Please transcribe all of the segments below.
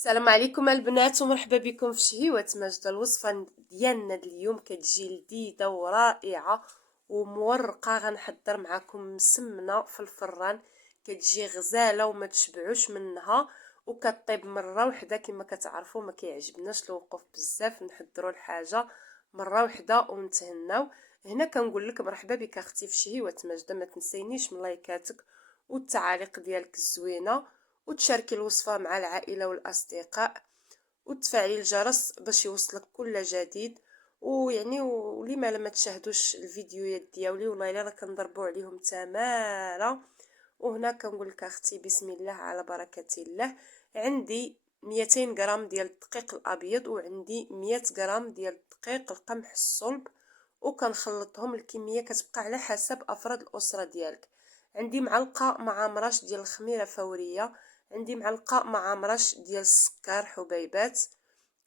السلام عليكم البنات ومرحبا بكم في شهيوة ماجدة. الوصفة ديالنا اليوم كتجي لذيذة ورائعة ومورقة. غنحضر معكم مسمنة في الفران، كتجي غزالة وما تشبعوش منها وكطيب مرة واحدة. كما كتعرفوا ما كيعجبناش الوقوف بزاف، نحضروا الحاجة مرة واحدة ونتهناو. هنا كنقول لك مرحبا بك اختي في شهيوة ماجدة، ما تنسينيش من لايكاتك والتعاليق ديالك الزوينه، وتشاركي الوصفة مع العائلة والأصدقاء، وتفعلي الجرس باش يوصلك كل جديد. ولما لما تشاهدوش الفيديوهات ديالي والله الا كنضربوا عليهم تماره. وهنا كنقول لك اختي بسم الله على بركه الله. عندي 200 غرام ديال الدقيق الابيض وعندي 100 غرام ديال الدقيق القمح الصلب، وكنخلطهم. الكميه كتبقى على حسب افراد الاسره ديالك. عندي معلقه مع مرش ديال الخميره فوريه، عندي معلقه مع مرش ديال السكر حبيبات،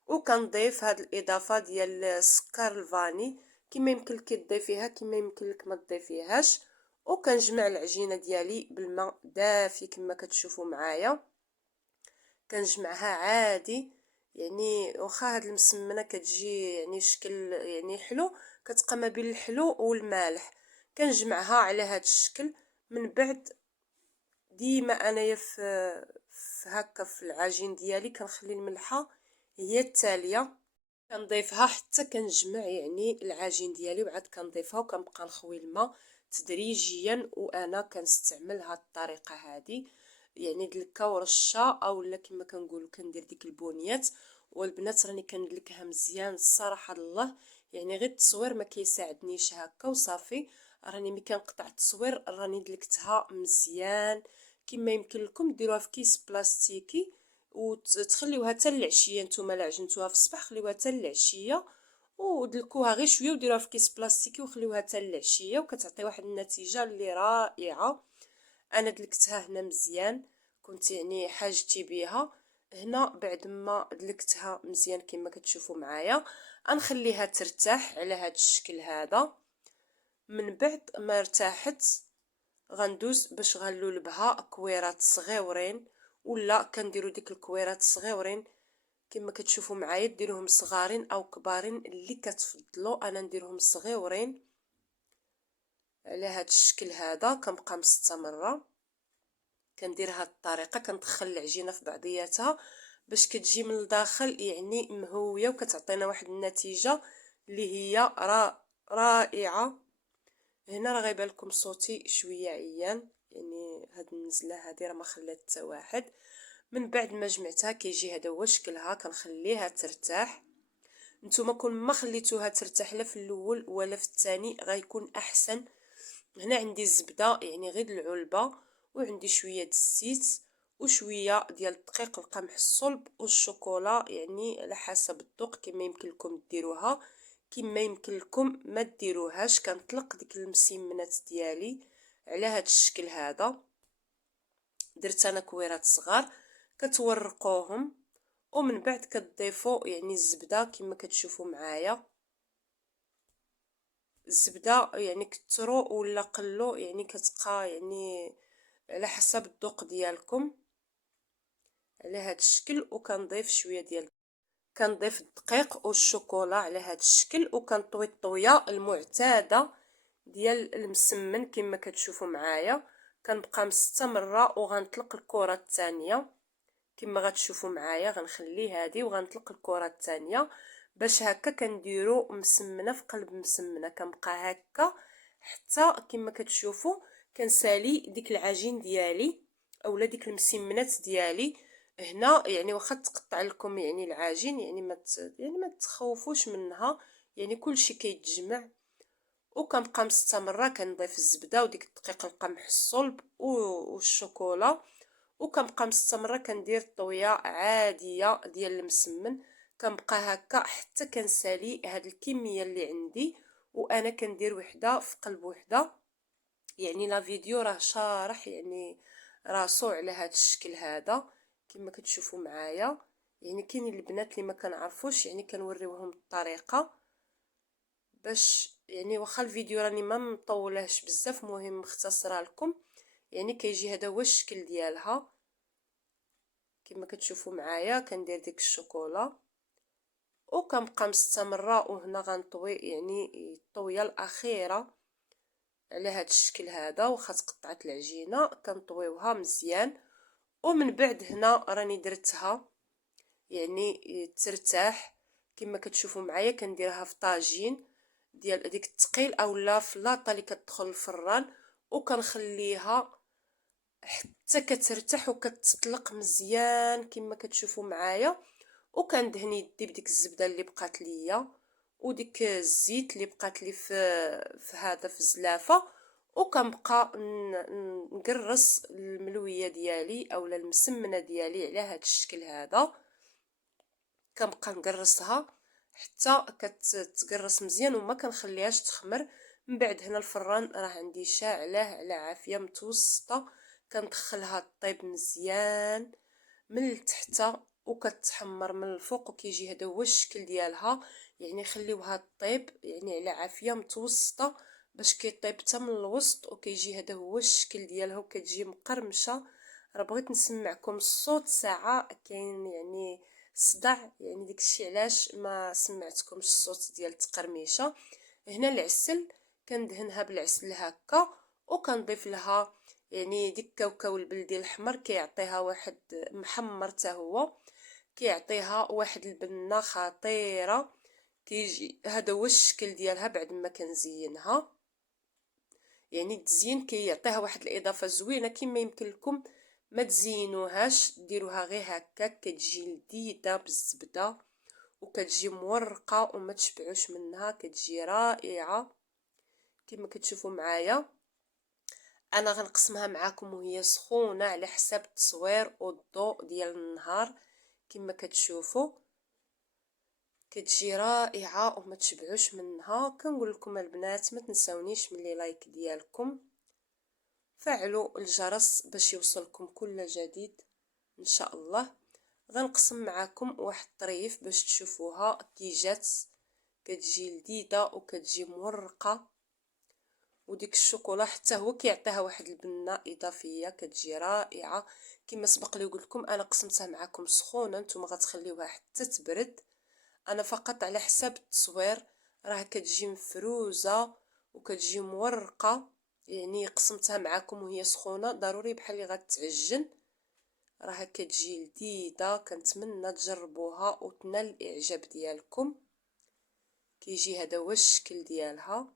وكنضيف هاد الاضافه ديال السكر الفاني كما يمكن لك تضيفيها كما يمكن لك ما تضيفيهاش. وكنجمع العجينه ديالي بالماء دافي كما كتشوفوا معايا، كنجمعها عادي. واخا هاد المسمنه كتجي شكل حلو، كتبقى ما بين الحلو والمالح. كنجمعها على هاد الشكل. من بعد ديما انايا في هكا في العجين ديالي كنخلي الملحه هي التاليه، كنضيفها حتى كنجمع العجين ديالي، وعاد كنضيفها وكنبقى نخوي الماء تدريجيا. وانا كنستعمل هاد الطريقه هذه، دلكه ورشه اولا كما كنقولوا كندير ديك البونيات. والبنات راني كندلكها مزيان الصراحه الله، غير التصوير ما كيساعدنيش هكا وصافي. راني ملي كنقطع التصوير راني دلكتها مزيان. كما يمكن لكم ديروها في كيس بلاستيكي وتخليوها حتى العشيه. نتوما لا عجنتوها في الصباح خليوها حتى العشيه، ودلكوها غير شويه وديروها في كيس بلاستيكي وخليوها حتى العشيه، وكتعطي واحد النتيجه اللي رائعه. انا دلكتها هنا مزيان، كنت حاجتي بيها. هنا بعد ما دلكتها مزيان كما كتشوفوا معايا غنخليها ترتاح على هذا الشكل هذا. من بعد ما ارتاحت غندوز باش غنلولبها كويرات صغيورين، ولا كنديروا ديك الكويرات صغيورين كما كتشوفوا معايا، ديروهم صغارين او كبارين اللي كتفضلوا. انا نديرهم صغيورين على هذا الشكل هذا. كنبقى مستمره كندير هذه الطريقه، كندخل العجينه في بعضياتها باش كتجي من الداخل مهويه، وكتعطينا واحد النتيجه اللي هي رائعه. هنا راه غيبان لكم صوتي شويه عيان، هاد النزله هذه راه ما خلات حتى واحد. من بعد ما جمعتها كيجي هذا هو شكلها. كنخليها ترتاح. نتوما كون ما خليتوها ترتاح لا في الاول ولا في الثاني غيكون احسن. هنا عندي الزبده غير العلبه، وعندي شويه الزيت وشويه ديال الدقيق القمح الصلب والشوكولا، على حسب الذوق كما يمكن لكم ديروها كما يمكن لكم ما ديروهاش. كنطلق ديك المسمنات ديالي على هذا الشكل هذا. درت انا كويرات صغار كتورقوهم، ومن بعد كتضيفوا الزبده كما كتشوفوا معايا. الزبده كتروا ولا قلوا، كتبقى على حسب الذوق ديالكم على هذا الشكل. وكنضيف شويه ديال كنضيف الدقيق والشوكولا على هذا الشكل، وكنطوي الطويه المعتاده ديال المسمن كما كتشوفوا معايا. كنبقى مستمره وغنطلق الكره الثانيه كما غتشوفوا معايا. غنخلي هذه وغنطلق الكره الثانيه باش هكا كنديروا مسمنه في قلب مسمنه. كنبقى هكا حتى كما كتشوفوا كنسالي ديك العجين ديالي اولا ديك المسمنات ديالي. هنا واخا تقطع لكم العجين ما تخوفوش منها، كلشي كيتجمع. وكنبقى مستمره كنضيف الزبده وديك الدقيق القمح الصلب والشوكولا، وكنبقى مستمره كندير طويه عاديه ديال المسمن. كنبقى هكا حتى كنسالي هاد الكميه اللي عندي، وانا كندير وحده في قلب وحده. لا فيديو راه شارح راسو على هاد الشكل هذا كما كتشوفوا معايا. كاين البنات اللي ما كنعرفوش كنوريوهم الطريقه باش واخا الفيديو راني ما مطولهش بزاف، مهم مختصره لكم. كيجي هذا هو الشكل ديالها. كما كتشوفوا معايا كندير ديك الشوكولا وكنبقى مستمره، وهنا غنطوي يعني الطويه الاخيره على هذا الشكل هذا. واخا تقطعت العجينه كنطويوها مزيان، ومن بعد هنا راني درتها يعني ترتاح. كما كتشوفوا معايا كنديرها في طاجين ديال ديك الثقيل اولا في لاطه اللي كتدخل الفران، وكنخليها حتى كترتاح وكتطلق مزيان كما كتشوفوا معايا. وكندهن يدي بديك الزبده اللي بقات ليا وديك الزيت اللي بقات لي في هذا في الزلافه، وكنبقى نقرص الملويه ديالي اولا المسمنه ديالي على هذا الشكل هذا. كنبقى نقرصها حتى كتقرص مزيان وما كنخليهاش تخمر. من بعد هنا الفران راه عندي شاعله على عافيه متوسطه، كندخلها طيب مزيان من التحت وكتحمر من الفوق، وكيجي هذا هو الشكل ديالها. يعني خليوها طيب يعني على عافيه متوسطه باش كيطيب حتى من الوسط، وكيجي هذا هو الشكل ديالها وكتجي مقرمشه. راه بغيت نسمعكم الصوت ساعه كاين يعني صداع، يعني داكشي علاش ما سمعتكمش الصوت ديال التقرميشه. هنا العسل كندهنها بالعسل هكا، وكنضيف لها يعني ديك كاوكاو البلدي الاحمر كيعطيها واحد محمر حتى هو كيعطيها واحد البنه خطيره. كيجي هذا هو الشكل ديالها بعد ما كنزينها. يعني التزيين كيعطيها واحد الاضافه زوينه. كما يمكن لكم ما تزينوهاش ديروها غير هكا كتجي لذيذه بالزبده وكتجي مورقه وما تشبعوش منها، كتجي رائعه كما كتشوفوا معايا. انا غنقسمها معاكم وهي سخونه على حساب التصوير والضوء ديال النهار. كما كتشوفوا كتجي رائعه وما تشبعوش منها. كنقول لكم البنات ما تنساونيش من لي لايك ديالكم، فعلوا الجرس باش يوصلكم كل جديد ان شاء الله. غنقسم معاكم واحد الطريف باش تشوفوها كي جات، كتجي لذيذه وكتجي مورقه، وديك الشوكولا حتى هو كيعطيها واحد البنه اضافيه كتجي رائعه. كما سبق لي قلت لكم انا قسمتها معكم سخونه، نتوما غتخليوها حتى تبرد. انا فقط على حساب التصوير راه كتجي مفروزه وكتجي مورقه، يعني قسمتها معكم وهي سخونه ضروري بحال اللي غتعجن. راه كتجي لذيذه، كنتمنى تجربوها وتنال الاعجاب ديالكم. كيجي هذا هو الشكل ديالها.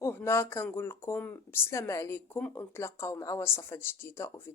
وهنا كنقول لكم بسلامه عليكم ونتلاقاو مع وصفات جديده وفيديو